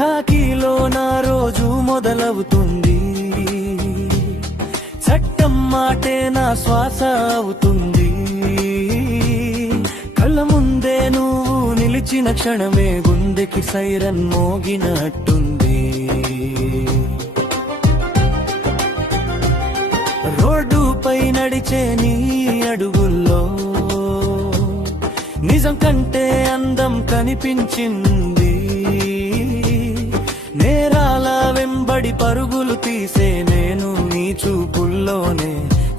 ఖాకీలో నా రోజు మొదలవుతుంది, చట్టం మాటే నా శ్వాస అవుతుంది. కళ్ళ ముందే నువ్వు నిలిచిన క్షణమే గుండెకి సైరన్ మోగినట్టుంది. రోడ్డుపై నడిచే నీ అడుగుల్లో నిజం కంటే అందం కనిపించింది. నేరాల వెంబడి పరుగులు తీసే నేను నీ చూపుల్లోనే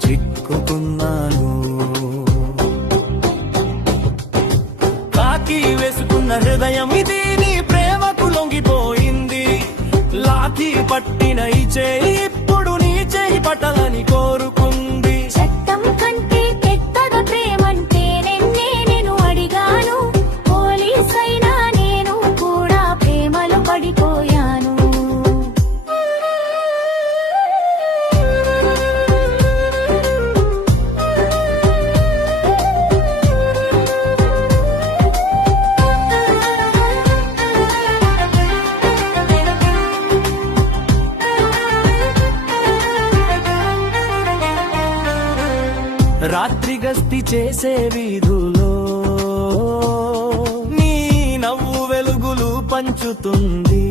చిక్కుకున్నాను. కాకి వేసుకున్న హృదయం ఇది నీ ప్రేమకు లొంగిపోయింది. లాఠీ పట్టిన ఈ చేయి ఇప్పుడు నీ చేయి పట్టాలని కోరుకుంది. చట్టం కంటే పెద్దగా ప్రేమంటే నేను అడిగాను. పోలీస్ అయినా నేను కూడా ప్రేమలో పడిపోయాను. రాత్రి గస్తీ చేసే వీధులో నీ నవ్వు వెలుగులు పంచుతుంది.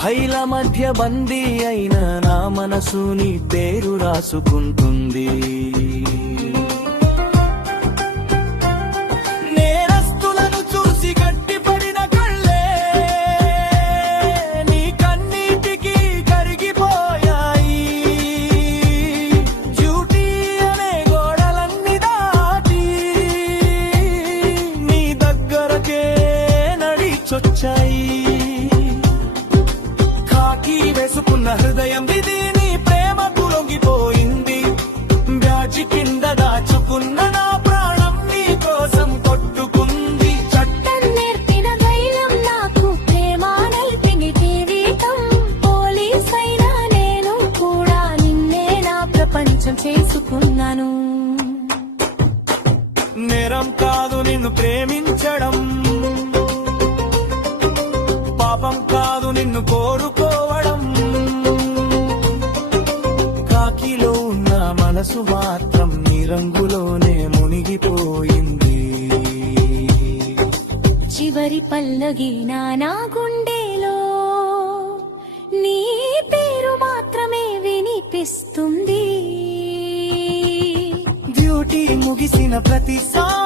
ఫైల మధ్య బందీ అయిన నా మనసు నీ పేరు రాసుకుంటుంది. నేరస్తులను చూసి గట్టిపడిన కళ్ళే నీ కన్నీటికి కరిగిపోయాయి. డ్యూటీ అనే గోడలన్నీ దాటి నీ దగ్గరకే నడిచొచ్చాయి. కాకి వేసుకున్న హృదయం ఇది నీ ప్రేమకు లొంగిపోయింది. బ్యాజి కింద దాచుకున్న నా ప్రాణం నీ కోసం కొట్టుకుంది. చట్టం నేర్పిన ధైర్యం నాకు ప్రేమ నల్పిని కిరీటం. పోలీస్ అయినా నేను కూడా నిన్నే నా ప్రపంచం చేసుకున్నాను. నేరం కాదు నిన్ను ప్రేమించడం, పాపం కాదు నిన్ను కోరుకోవడం. కాకిలో ఉన్న మనసు మాత్రం నీ రంగులోనే మునిగిపోయింది. చివరి పల్లగి నా గుండెలో నీ పేరు మాత్రమే వినిపిస్తుంది. డ్యూటీ ముగిసిన ప్రతిసారి